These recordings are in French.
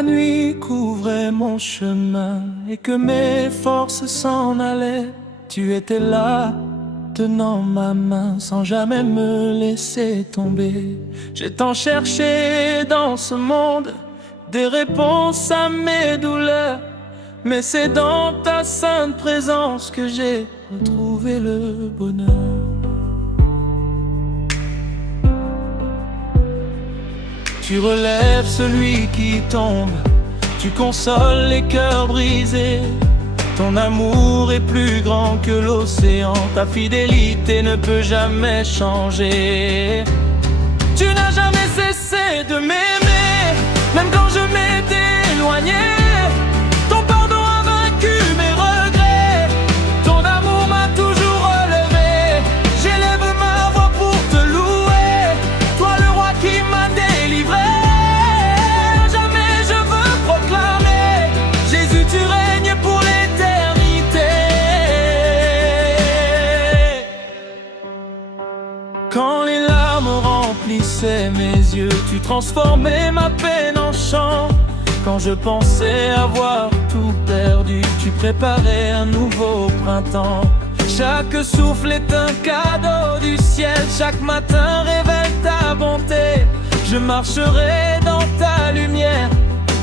la nuit couvrait mon chemin et que mes forces s'en allaient, tu étais là, tenant ma main sans jamais me laisser tomber. J'ai tant cherché dans ce monde des réponses à mes douleurs, mais c'est dans ta sainte présence que j'ai retrouvé le bonheur. Tu relèves celui qui tombe, tu consoles les cœurs brisés. Ton amour est plus grand que l'océan, ta fidélité ne peut jamais changer. Tu n'as jamais cessé de m'aimer, même quand je m'étais éloigné. Ton pardon a vaincu mes regrets, ton amour m'a toujours relevé. J'élève ma voix pour te louer, toi le roi qui m'a délivré. Jamais je veux proclamer, Jésus tu règnes pour l'éternité. Quand les larmes remplissaient mes yeux, tu transformais ma peine en chant. Quand je pensais avoir tout perdu, tu préparais un nouveau printemps. Chaque souffle est un cadeau du ciel, chaque matin révèle ta bonté. Je marcherai dans ta lumière,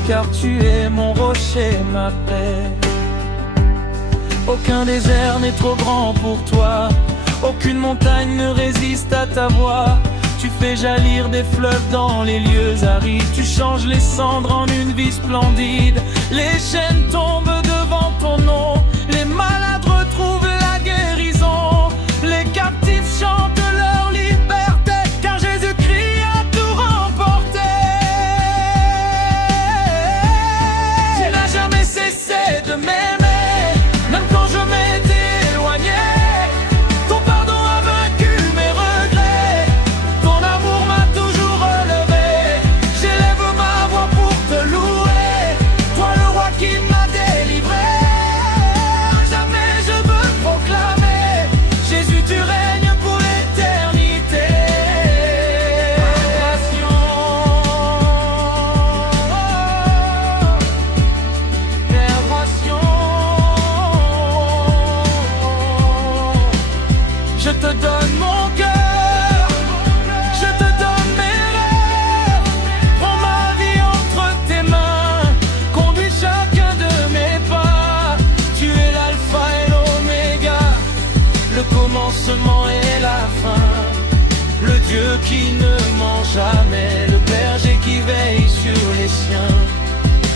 car tu es mon rocher, ma paix. Aucun désert n'est trop grand pour toi, aucune montagne ne résiste à ta voix. Tu fais jaillir des fleuves dans les lieux arides, tu changes les cendres en une vie splendide. Les chaînes tombent devant ton nom, les malades retrouvent la guérison. Les captifs chantent leur liberté, car Jésus-Christ a tout remporté. Tu n'as jamais cessé de m'aimer, même quand je m'étais éloigné. Ton pardon a vaincu mes regrets, ton amour m'a toujours relevé. J'élève ma voix pour te louer, toi le roi qui m'a délivré. Jamais je veux proclamer, Jésus tu règnes pour l'éternité. Je te donne mon cœur, je te donne mes rêves. Prends ma vie entre tes mains, conduis chacun de mes pas. Tu es l'alpha et l'oméga, le commencement et la fin. Le Dieu qui ne ment jamais, le berger qui veille sur les siens.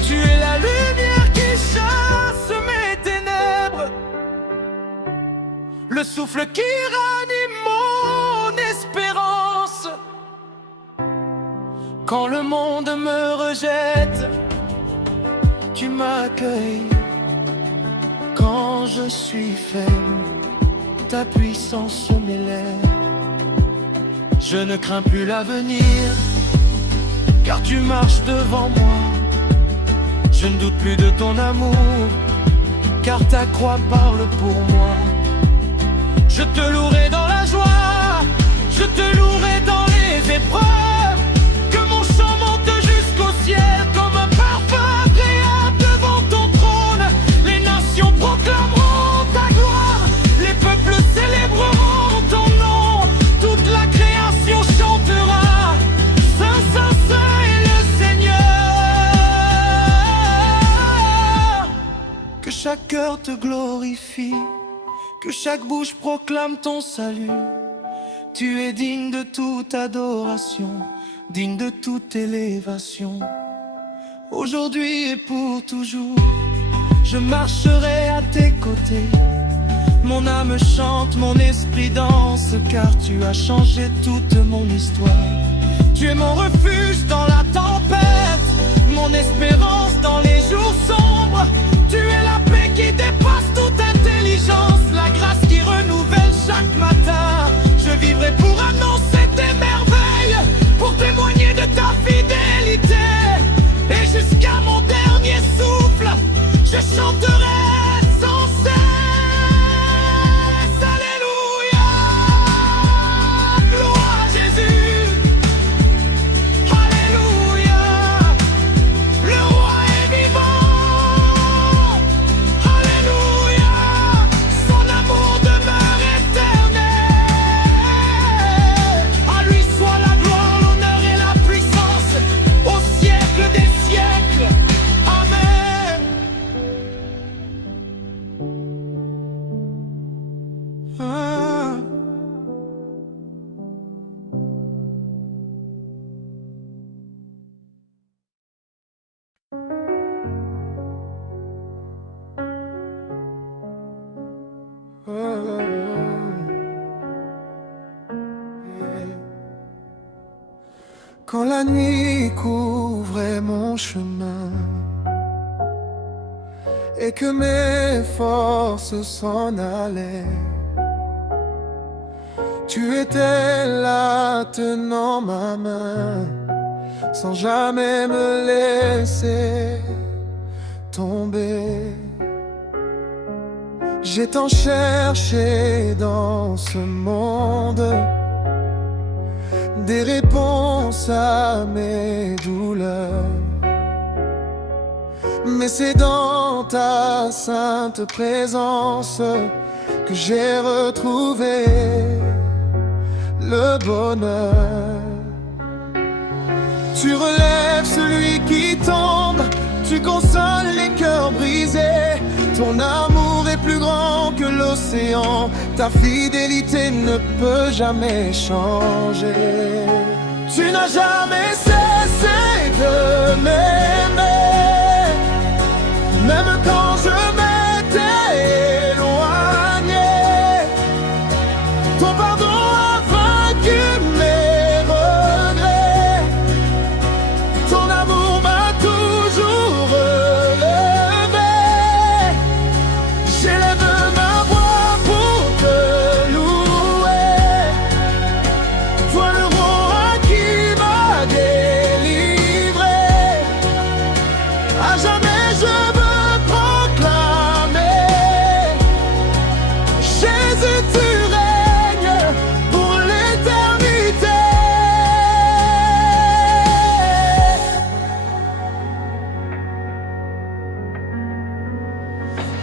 Tu es la lumière qui chasse mes ténèbres, le souffle qui ranime mon espérance. Quand le monde me rejette, tu m'accueilles. Quand je suis faible, ta puissance m'élève. Je ne crains plus l'avenir, car tu marches devant moi. Je ne doute plus de ton amour, car ta croix parle pour moi. Je te louerai dans la joie, je te louerai dans les épreuves. Que mon chant monte jusqu'au ciel comme un parfum agréable devant ton trône. Les nations proclameront ta gloire, les peuples célébreront ton nom. Toute la création chantera, Saint, Saint, Saint est le Seigneur. Que chaque cœur te glorifie, que chaque bouche proclame ton salut. Tu es digne de toute adoration, digne de toute élévation. Aujourd'hui et pour toujours, je marcherai à tes côtés. Mon âme chante, mon esprit danse, car tu as changé toute mon histoire. Tu es mon refuge dans la tempête, mon espérance dans les jours sombres. Tu es la paix qui dépasse toute intelligence, la grâce qui renouvelle chaque matin. Je vivrai pour annoncer tes merveilles, pour témoigner de ta fidélité. Et jusqu'à mon dernier souffle, je chanterai sans cesse. Alléluia, gloire à Jésus. Alléluia, le roi Quand la nuit couvrait mon chemin et que mes forces s'en allaient, tu étais là tenant ma main sans jamais me laisser tomber. J'ai tant cherché dans ce monde des réponses à mes douleurs, mais c'est dans ta sainte présence que j'ai retrouvé le bonheur. Tu relèves celui qui tombe, tu consoles les cœurs brisés. Ton amour est plus grand que l'océan, ta fidélité ne peut jamais changer. Tu n'as jamais cessé de m'aimer, même quand je m'étais éloigné. Ton pardon a vaincu mes regrets, ton amour m'a toujours relevé. J'élève ma voix pour te louer, toi le roi qui m'a délivré. À jamais je veux proclamer, Jésus tu règnes pour l'éternité.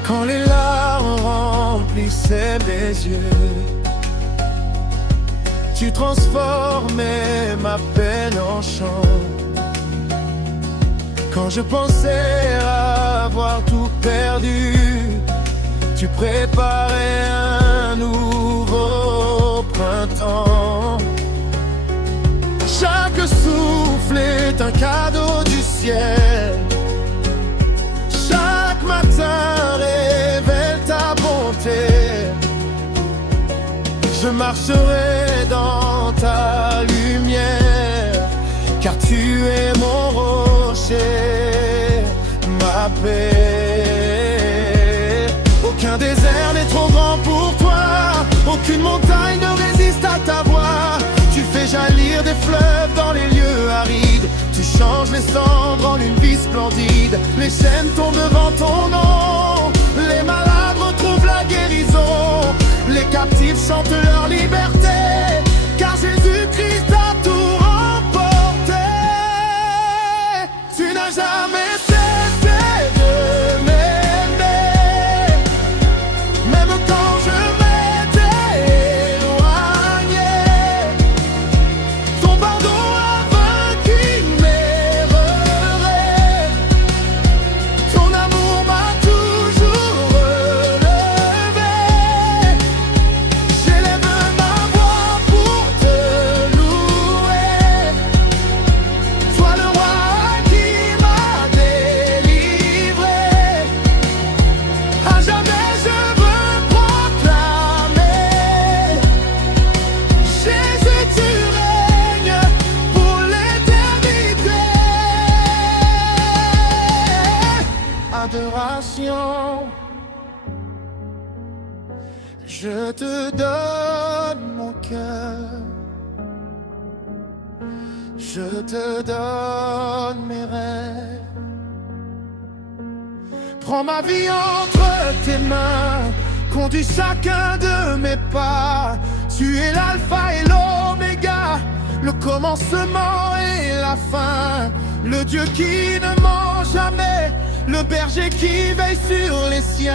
Quand les larmes remplissaient mes yeux, tu transformais ma peine en chant. Quand je pensais avoir tout perdu, tu préparais un nouveau printemps. Chaque souffle est un cadeau du ciel, chaque matin révèle ta bonté. Je marcherai dans ta lumière, car tu es mon rocher, ma paix. Aucun désert n'est trop grand pour toi, aucune montagne ne résiste à ta voix. Tu fais jaillir des fleuves dans les lieux arides, tu changes les cendres en une vie splendide. Les chaînes tombent devant ton nom, les malades retrouvent la guérison, les captifs chantent leur liberté, car Jésus-Christ a tout remporté. Tu n'as jamais cessé de m'aimer, même quand je m'étais éloigné. Ton pardon a vaincu mes regrets, ton amour m'a toujours relevé. J'élève ma voix pour te louer, toi le roi qui m'a délivré. À jamais je veux proclamer, Jésus tu règnes pour l'éternité. Adoration, je te donne mon cœur, je te donne mes rêves. Prends ma vie entre tes mains, conduis chacun de mes pas. Tu es l'alpha et l'oméga, le commencement et la fin. Le Dieu qui ne ment jamais, le berger qui veille sur les siens.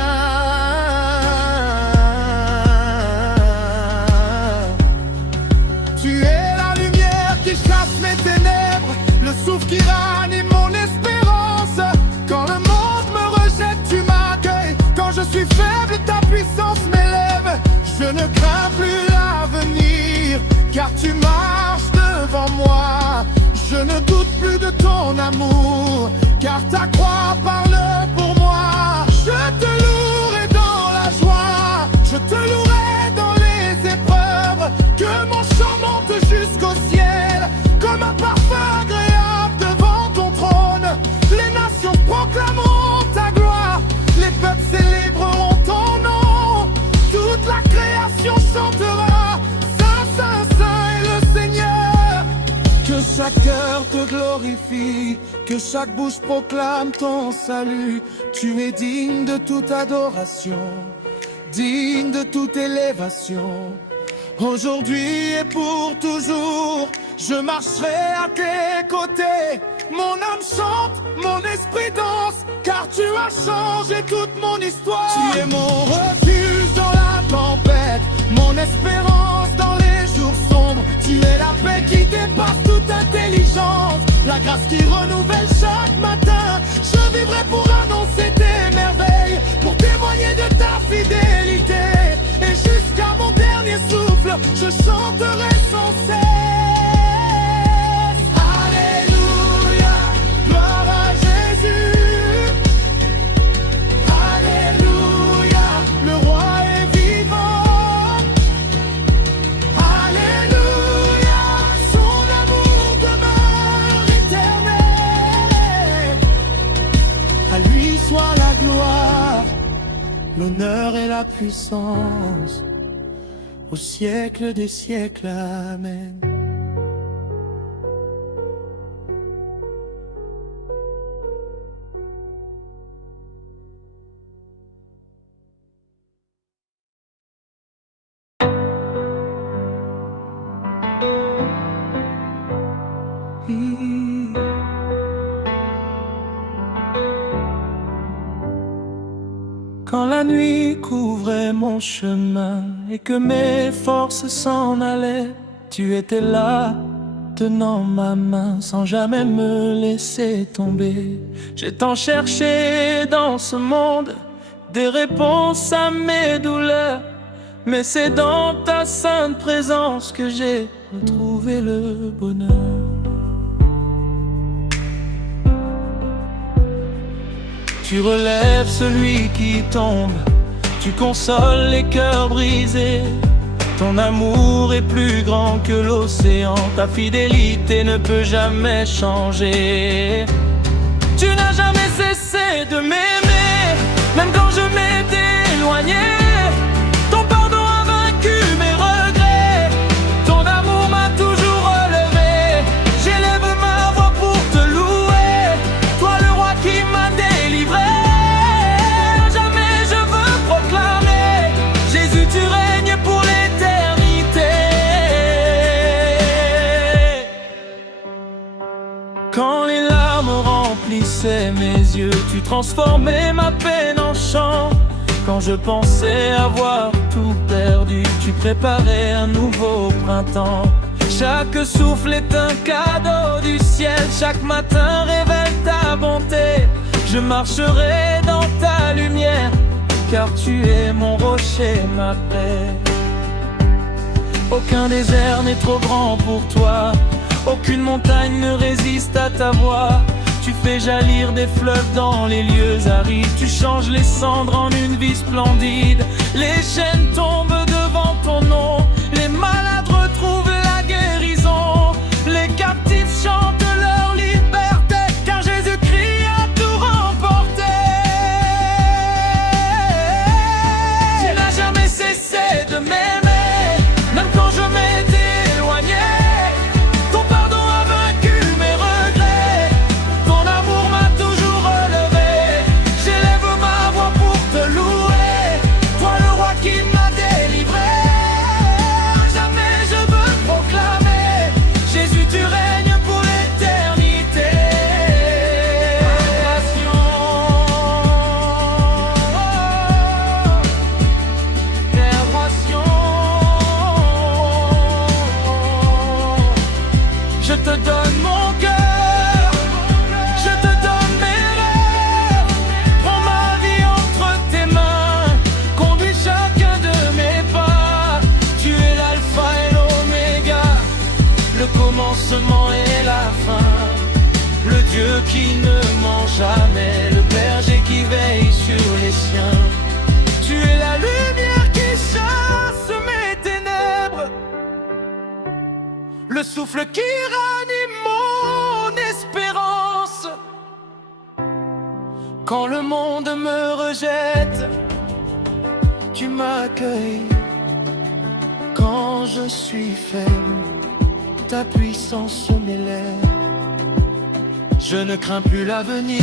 Tu es la lumière qui chasse mes ténèbres, le souffle qui ranime mon espérance. Quand le monde me rejette, tu m'accueilles. Quand je suis faible, ta puissance m'élève. Je ne crains plus l'avenir, car tu marches devant moi. Je ne doute plus de ton amour, car ta croix parle pour moi. Je te louerai dans la joie, je te louerai dans les épreuves. Que mon chant monte jusqu'au ciel, comme un parfum glorifie, que chaque bouche proclame ton salut. Tu es digne de toute adoration, digne de toute élévation. Aujourd'hui et pour toujours, je marcherai à tes côtés. Mon âme chante, mon esprit danse, car tu as changé toute mon histoire. Tu es mon refuge dans la tempête, mon espérance dans les jours sombres. Tu es la paix qui dépasse toute intelligence, la grâce qui renouvelle chaque matin. Je vivrai pour annoncer tes merveilles, pour témoigner de ta fidélité. Et jusqu'à mon dernier souffle, je chanterai sans cesse. Alléluia, gloire à Jésus. Alléluia, le roi est vivant. Alléluia, son amour demeure éternel. À lui soit la gloire, l'honneur et la puissance, au siècle des siècles, amen. Quand la nuit couvrait mon chemin et que mes forces s'en allaient, tu étais là, tenant ma main sans jamais me laisser tomber. J'ai tant cherché dans ce monde des réponses à mes douleurs, mais c'est dans ta sainte présence que j'ai retrouvé le bonheur. Tu relèves celui qui tombe, tu consoles les cœurs brisés. Ton amour est plus grand que l'océan, ta fidélité ne peut jamais changer. Tu n'as jamais cessé de m'aimer, même quand je m'étais éloigné. Ton pardon a vaincu mes regrets, ton amour m'a toujours relevé. J'élève ma voix pour te louer, toi le roi qui m'a délivré. Jamais je veux proclamer, Jésus tu règnes pour l'éternité. Quand les larmes remplissaient mes yeux, tu transformais ma peine en chant. Quand je pensais avoir tout perdu, tu préparais un nouveau printemps. Chaque souffle est un cadeau du ciel, chaque matin révèle ta bonté. Je marcherai dans ta lumière, car tu es mon rocher, ma paix. Aucun désert n'est trop grand pour toi, aucune montagne ne résiste à ta voix. Tu fais jaillir des fleuves dans les lieux arides, tu changes les cendres en une vie splendide. Les chaînes tombent devant ton nom, les malades retrouvent la guérison. Les captifs chantent leur liberté, car Jésus-Christ a tout remporté. Tu n'as jamais cessé de m'aimer, même quand je m'étais éloigné. Ton pardon a vaincu mes regrets, ton amour m'a toujours relevé. J'élève ma voix pour te louer, toi le roi qui m'a délivré. Jamais je veux proclamer, Jésus tu règnes pour l'éternité. Je te donne mon cœur, je te donne mes rêves. Prends ma vie entre tes mains, conduis chacun de mes pas. Tu es l'alpha et l'oméga, le commencement et la fin. Le Dieu qui ne ment jamais, le berger qui veille sur les siens. Tu es la lumière qui chasse mes ténèbres, le souffle qui ranime mon espérance. Quand le monde me rejette, tu m'accueilles. Quand je suis faible, ta puissance m'élève. Je ne crains plus l'avenir,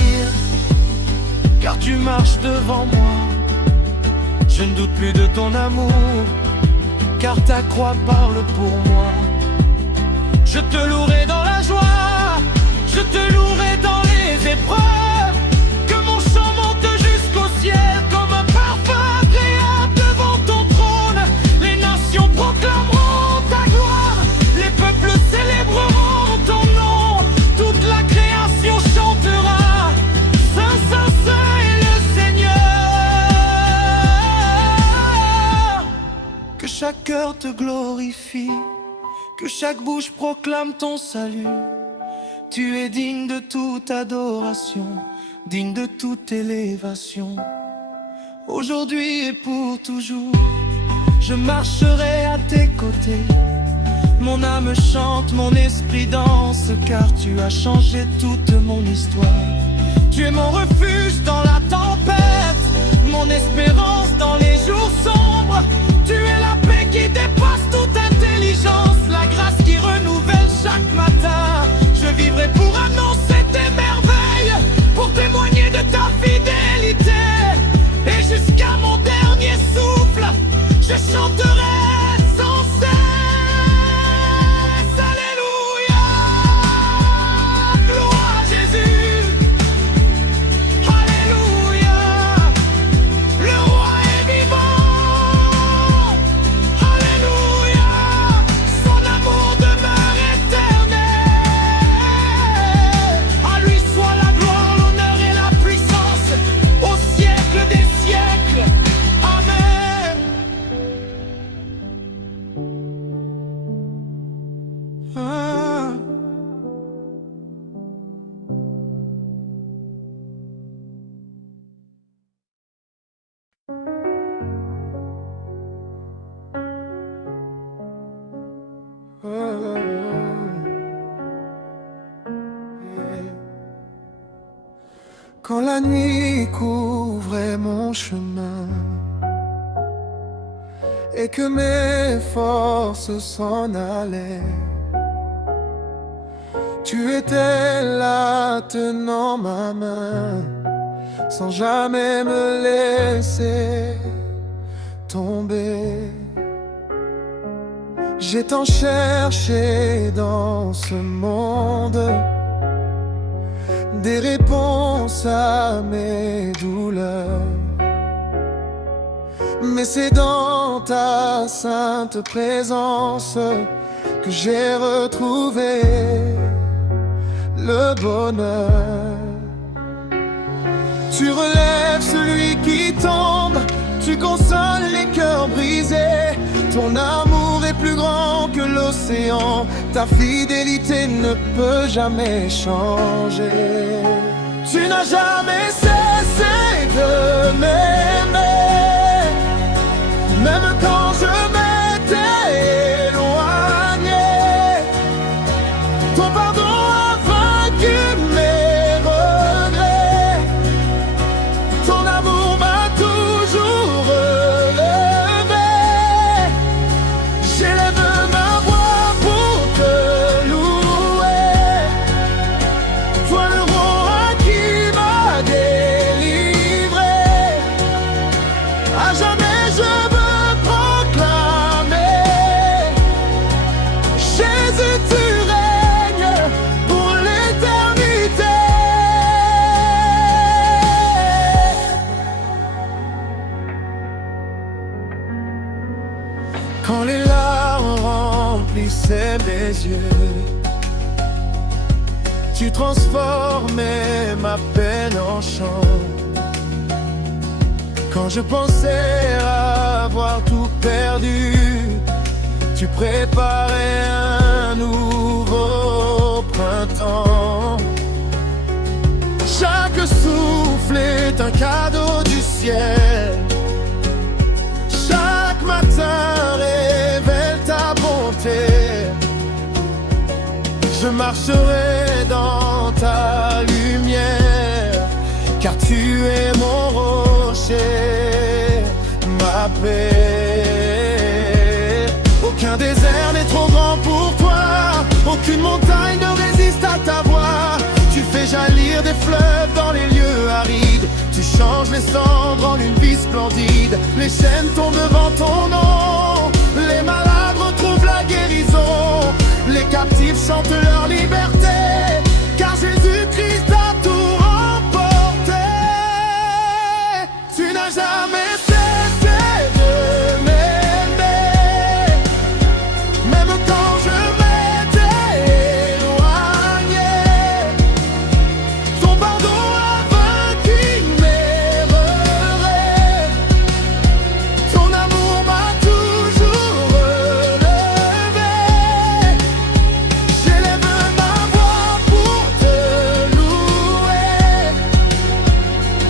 car tu marches devant moi. Je ne doute plus de ton amour, car ta croix parle pour moi. Je te louerai dans la joie, je te louerai dans les épreuves. Que mon chant monte jusqu'au ciel comme un parfum agréable devant ton trône. Les nations proclameront ta gloire, les peuples célébreront ton nom. Toute la création chantera, Saint, Saint, Saint est le Seigneur. Que chaque cœur te glorifie, que chaque bouche proclame ton salut. Tu es digne de toute adoration, digne de toute élévation. Aujourd'hui et pour toujours, je marcherai à tes côtés. Mon âme chante, mon esprit danse, car tu as changé toute mon histoire. Tu es mon refuge dans la tempête, mon espérance dans les jours sombres. Tu es la paix qui dépasse toute intelligence, la grâce qui renouvelle chaque matin. Je vivrai pour annoncer tes merveilles, pour témoigner de ta fidélité. Et jusqu'à mon dernier souffle, je chanterai sans cesse. Alléluia, gloire à Jésus. Alléluia, le roi est vivant. Alléluia, son amour demeure éternel. À lui soit la gloire, l'honneur et la puissance au siècle des siècles. Amen. Ah. Quand la nuit couvrait mon chemin et que mes forces s'en allaient, tu étais là tenant ma main sans jamais me laisser tomber. J'ai tant cherché dans ce monde des réponses à mes douleurs, mais c'est dans ta sainte présence que j'ai retrouvé le bonheur. Tu relèves celui qui tombe, tu consoles les cœurs brisés. Ton amour est plus grand que l'océan, ta fidélité ne peut jamais changer. Tu n'as jamais cessé de m'aimer, même quand je m'étais éloigné. Ton pardon a vaincu mes regrets, ton amour m'a toujours relevé. J'élève ma voix pour te louer, toi le roi qui m'a délivré. À jamais je veux proclamer, Jésus tu règnes pour l'éternité. Quand les larmes remplissaient mes yeux, tu transformais ma peine en chant. Quand je pensais avoir tout perdu, tu préparais un nouveau printemps. Chaque souffle est un cadeau du ciel, chaque matin révèle ta bonté. Je marcherai dans ta lumière, car tu es mon rocher, ma paix. Aucun désert n'est trop grand pour toi, aucune montagne ne résiste à ta voix. Tu fais jaillir des fleuves dans les lieux arides. Tu changes les cendres en une vie splendide. Les chaînes tombent devant ton nom. Les malades retrouvent la guérison. Les captifs chantent leur liberté, car Jésus-Christ a tout remporté. Tu n'as jamais cessé de m'aimer, même quand je m'étais éloigné. Ton pardon a vaincu mes regrets. Ton amour m'a toujours relevé. J'élève ma voix pour te louer.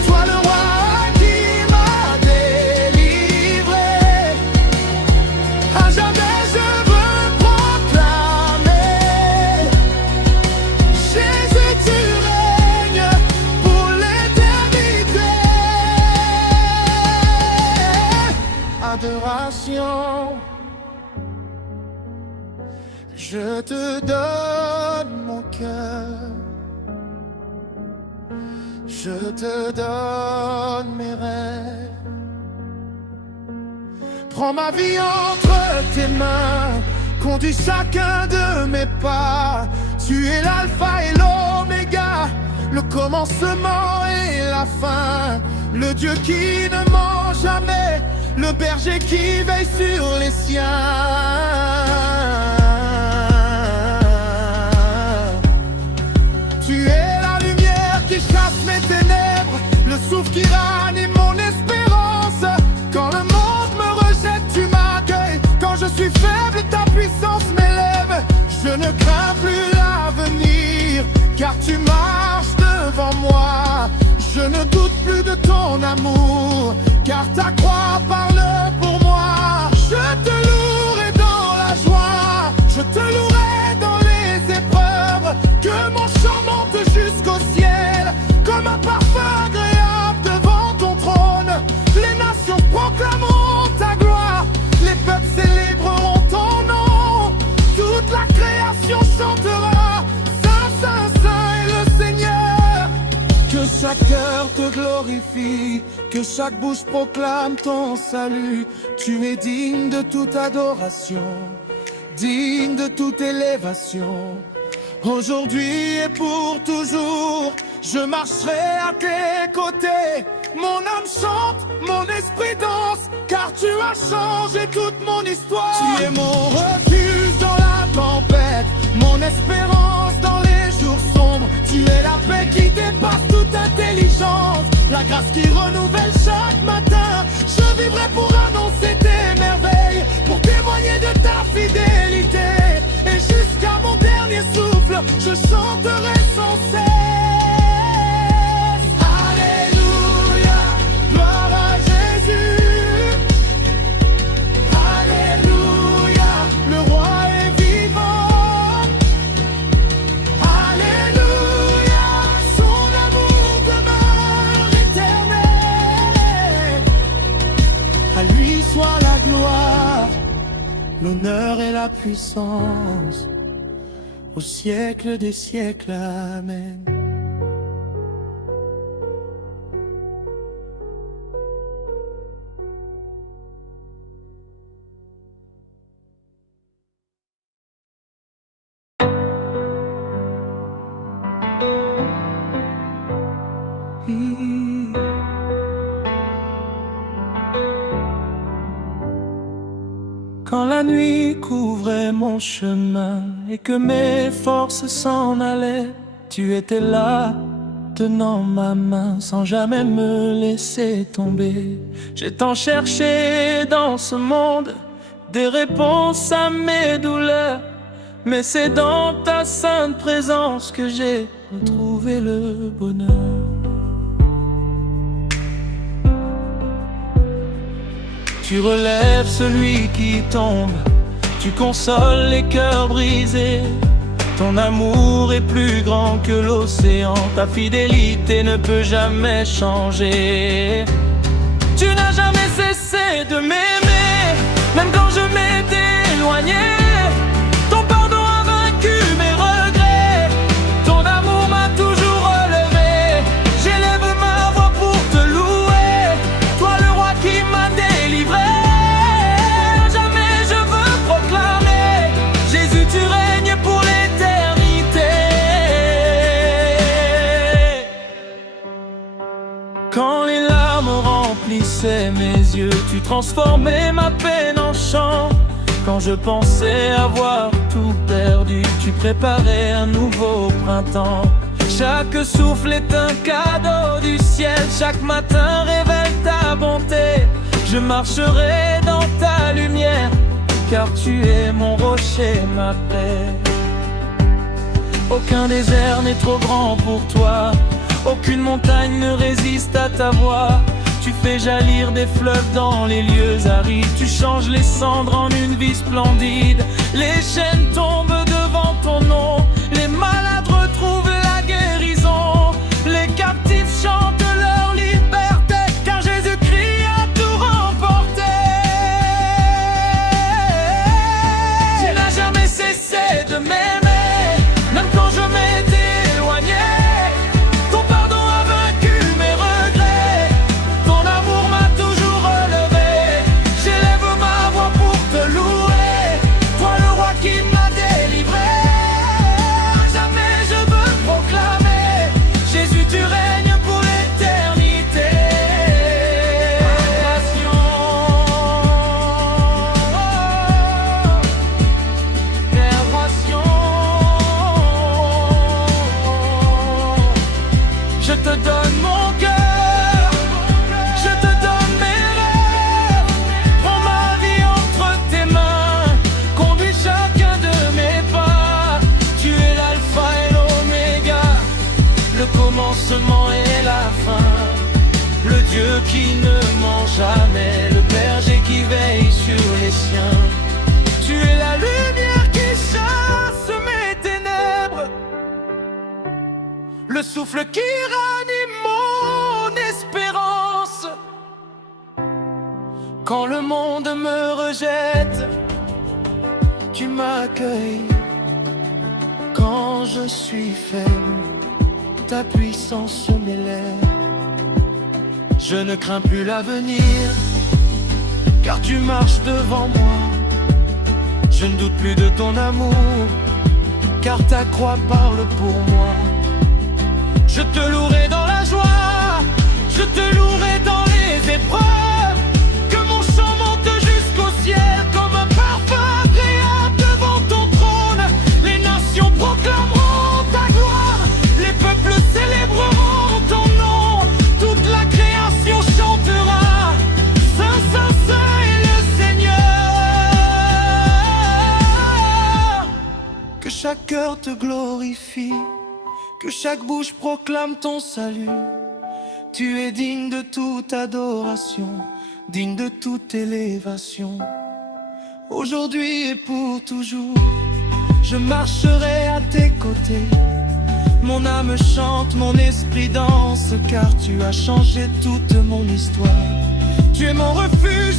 Toi le roi qui m'a délivré. À jamais je veux proclamer: Jésus, tu règnes pour l'éternité. Adoration, je te donne mon cœur, je te donne mes rêves. Prends ma vie entre tes mains, conduis chacun de mes pas. Tu es l'alpha et l'oméga, le commencement et la fin. Le Dieu qui ne ment jamais, le berger qui veille sur les siens. Tu es la lumière qui chasse mes ténèbres, le souffle qui ranime mon espérance. Quand le monde me rejette, tu m'accueilles. Quand je suis faible, ta puissance m'élève. Je ne crains plus l'avenir, car tu marches devant moi. Je ne doute plus de ton amour, car ta croix parle pour moi. Je te louerai dans la joie, je te louerai dans les épreuves. Que mon chant monte jusqu'au ciel, comme un parfum agréable devant ton trône. Les nations proclameront ta gloire, les peuples célébreront ton nom. Toute la création chantera: Saint, Saint, Saint est le Seigneur. Que chaque cœur te glorifie, que chaque bouche proclame ton salut. Tu es digne de toute adoration, digne de toute élévation. Aujourd'hui et pour toujours, je marcherai à tes côtés. Mon âme chante, mon esprit danse, car tu as changé toute mon histoire. Tu es mon refuge dans la tempête, mon espérance dans les jours sombres. Tu es la paix qui dépasse toute intelligence, la grâce qui renouvelle chaque matin. Je vivrai pour annoncer tes merveilles, pour témoigner de ta fidélité. Et jusqu'à mon dernier souffle, je chanterai sans cesse. Alléluia, gloire à Jésus. Alléluia, le roi est vivant. Alléluia, son amour demeure éternel. À lui soit la gloire, l'honneur et la puissance, au siècle des siècles. Amen. Quand la nuit couvrait mon chemin et que mes forces s'en allaient, tu étais là, tenant ma main sans jamais me laisser tomber. J'ai tant cherché dans ce monde des réponses à mes douleurs, mais c'est dans ta sainte présence que j'ai retrouvé le bonheur. Tu relèves celui qui tombe, tu consoles les cœurs brisés. Ton amour est plus grand que l'océan, ta fidélité ne peut jamais changer. Tu n'as jamais cessé de m'aimer, même quand je m'étais éloigné. Ton pardon a vaincu mes regrets, ton amour m'a toujours yeux, tu transformais ma peine en chant. Quand je pensais avoir tout perdu, tu préparais un nouveau printemps. Chaque souffle est un cadeau du ciel, chaque matin révèle ta bonté. Je marcherai dans ta lumière, car tu es mon rocher, ma paix. Aucun désert n'est trop grand pour toi, aucune montagne ne résiste à ta voix. Tu fais jaillir des fleuves dans les lieux arides, tu changes les cendres en une vie splendide. Les chaînes tombent devant ton nom, les malades retrouvent la guérison. Les captifs chantent leur liberté, car Jésus-Christ a tout remporté. Tu n'as jamais cessé de m'aimer, même quand je m'étais éloigné. Ton pardon a vaincu mes regrets, ton amour m'a toujours relevé. J'élève ma voix pour te louer, toi le roi qui m'a délivré. Jamais je veux proclamer, Jésus tu règnes pour l'éternité. Je te donne mon cœur, je te donne mes rêves. Prends ma vie entre tes mains, conduis chacun de mes pas. Tu es l'alpha et l'oméga, le commencement et la fin. Le Dieu qui ne ment jamais, le berger qui veille sur les siens. Tu es la lumière qui chasse mes ténèbres, le souffle qui ranime mon espérance. Quand le monde me rejette, tu m'accueilles. Quand je suis faible, ta puissance m'élève. Je ne crains plus l'avenir, car tu marches devant moi. Je ne doute plus de ton amour, car ta croix parle pour moi. Je te louerai dans la joie, je te louerai dans les épreuves. Que mon chant monte jusqu'au ciel comme un parfum agréable devant ton trône. Les nations proclameront ta gloire, les peuples célébreront ton nom. Toute la création chantera, Saint, Saint, Saint est le Seigneur. Que chaque cœur te glorifie, que chaque bouche proclame ton salut. Tu es digne de toute adoration, digne de toute élévation. Aujourd'hui et pour toujours, je marcherai à tes côtés. Mon âme chante, mon esprit danse, car tu as changé toute mon histoire. Tu es mon refuge